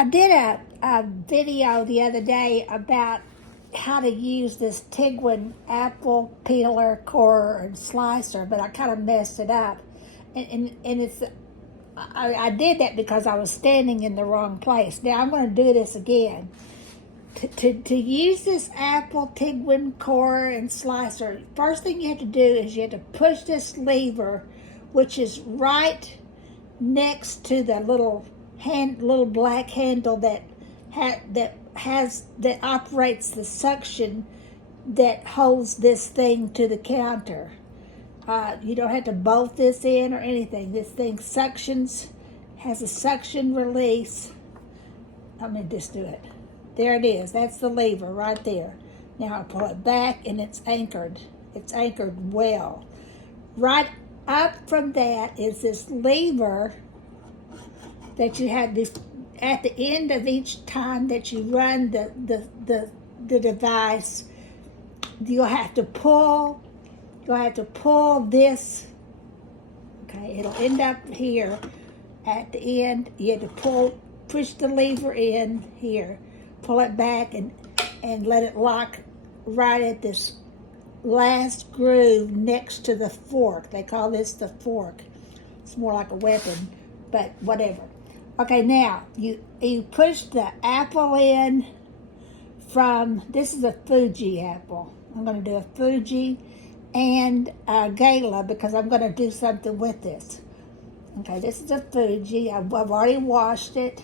I did a video the other day about how to use this Tigwin apple peeler, corer, and slicer, but I kind of messed it up. And it's, I did that because I was standing in the wrong place. Now I'm going to do this again. To use this apple Tigwin corer and slicer, first thing you have to do is you have to push this lever, which is right next to the little black handle that operates the suction that holds this thing to the counter. You don't have to bolt this in or anything. This thing has a suction release. Let me just do it. There it is. That's the lever right there. Now I pull it back and it's anchored. It's anchored well. Right up from that is this lever that you have this at the end of each time that you run the device. You'll have to pull this. Okay, it'll end up here at the end. You have to push the lever in here, pull it back and let it lock right at this last groove next to the fork. They call this the fork. It's more like a weapon, but whatever. Okay, now you push the apple in from, this is a Fuji apple. I'm going to do a Fuji and a Gala because I'm going to do something with this. Okay, this is a Fuji. I've already washed it.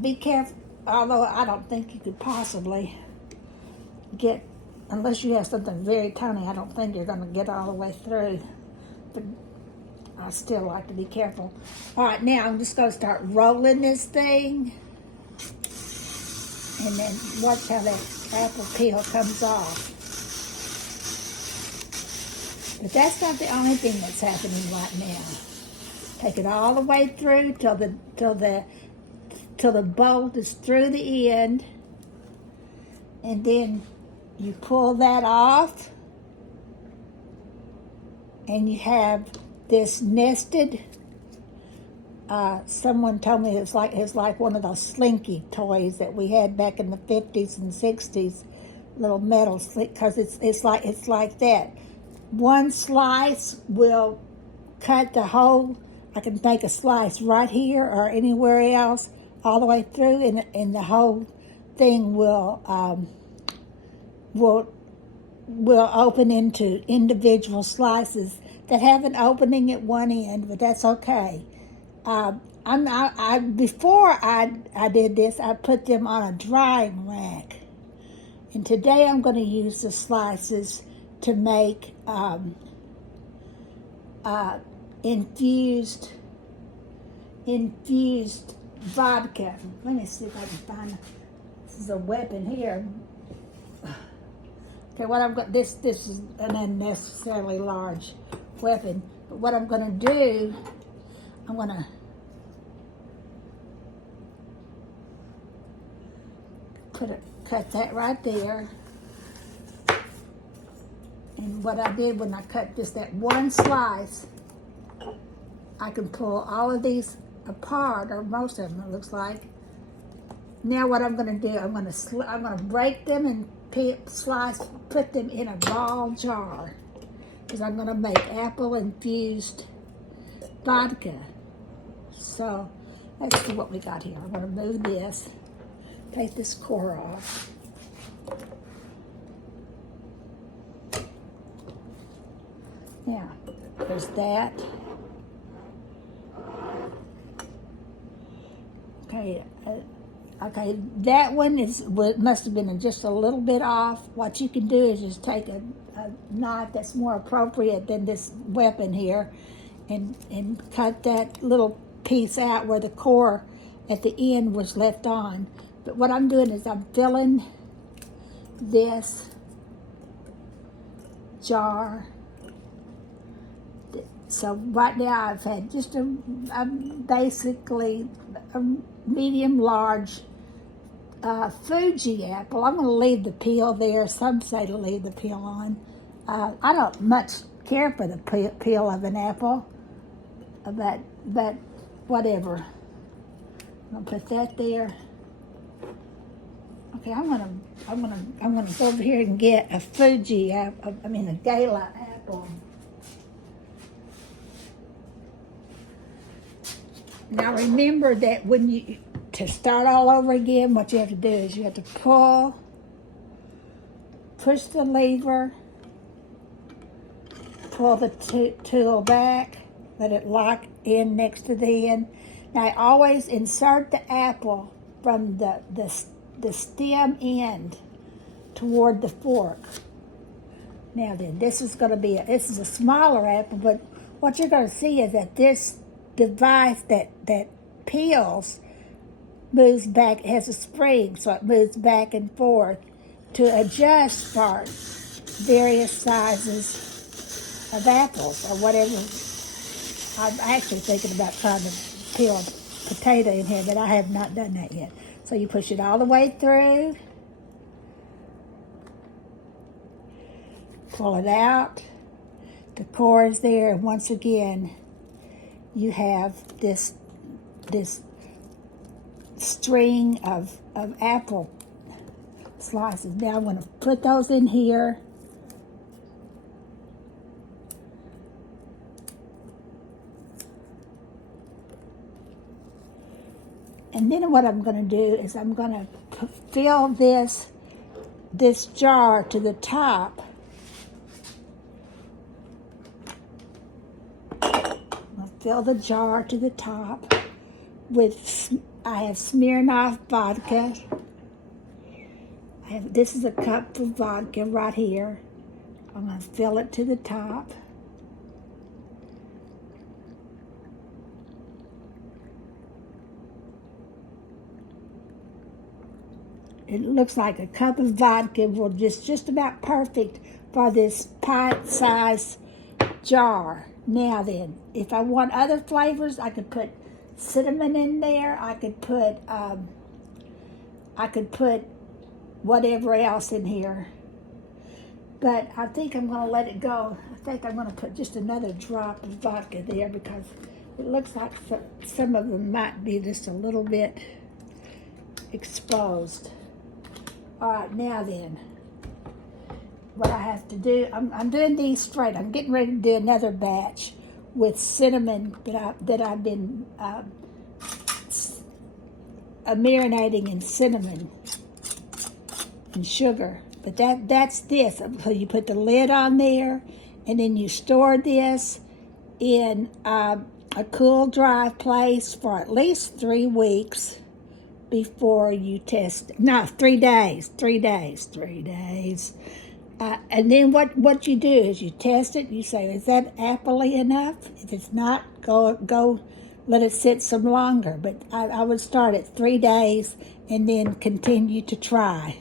Be careful, although I don't think you could possibly get, unless you have something very tiny, I don't think you're going to get all the way through. But I still like to be careful. All right, now I'm just going to start rolling this thing. And then watch how that apple peel comes off. But that's not the only thing that's happening right now. Take it all the way through till the bolt is through the end. And then you pull that off. And you have this nested, someone told me it's like one of those slinky toys that we had back in the 50s and 60s, little metal slink, because it's like that. One slice will cut the whole. I can take a slice right here or anywhere else, all the way through, and the whole thing will open into individual slices that have an opening at one end, but that's okay. Before I did this, I put them on a drying rack, and today I'm going to use the slices to make infused vodka. Let me see if I can find. This is a weapon here. Okay, what I'm going, this is an unnecessarily large weapon, but what I'm going to do, I'm going to cut that right there. And what I did when I cut just that one slice, I can pull all of these apart, or most of them it looks like. Now what I'm going to do, I'm going to break them and put them in a ball jar, because I'm going to make apple infused vodka. So let's see what we got here. I'm going to move this, take this core off. Now, there's that. Okay, that one must have been just a little bit off. What you can do is just take a knife that's more appropriate than this weapon here, and cut that little piece out where the core at the end was left on. But what I'm doing is I'm filling this jar. So right now I've had just basically a medium large Fuji apple. I'm going to leave the peel there. Some say to leave the peel on. I don't much care for the peel of an apple, but whatever. gonna put that there. Okay, I'm gonna go over here and get a Fuji, a Gala apple. Now remember that to start all over again, what you have to do is you have to push the lever, pull the tool back, let it lock in next to the end. Now I always insert the apple from the stem end toward the fork. Now then, this is a smaller apple, but what you're going to see is that this device that peels moves back, it has a spring, so it moves back and forth to adjust for various sizes of apples or whatever. I'm actually thinking about trying to peel a potato in here, but I have not done that yet. So you push it all the way through, pull it out, the core is there, and once again, you have this string of apple slices. Now I'm going to put those in here. And then what I'm going to do is I'm going to fill this jar to the top. I'll fill the jar to the top with, I have Smirnoff vodka. This is a cup of vodka right here. I'm going to fill it to the top. It looks like a cup of vodka will just about perfect for this pint-sized jar. Now then, if I want other flavors, I could put cinnamon in there. I could put whatever else in here. But I think I'm going to let it go. I think I'm going to put just another drop of vodka there because it looks like some of them might be just a little bit exposed. All right, now then, what I have to do, I'm doing these straight. I'm getting ready to do another batch with cinnamon that I've been marinating in cinnamon and sugar. But that's this. So you put the lid on there, and then you store this in a cool, dry place for at least 3 weeks. Before you test, no, 3 days. And then what you do is you test it. You say, is that apple-y enough? If it's not, go let it sit some longer. But I would start at 3 days and then continue to try.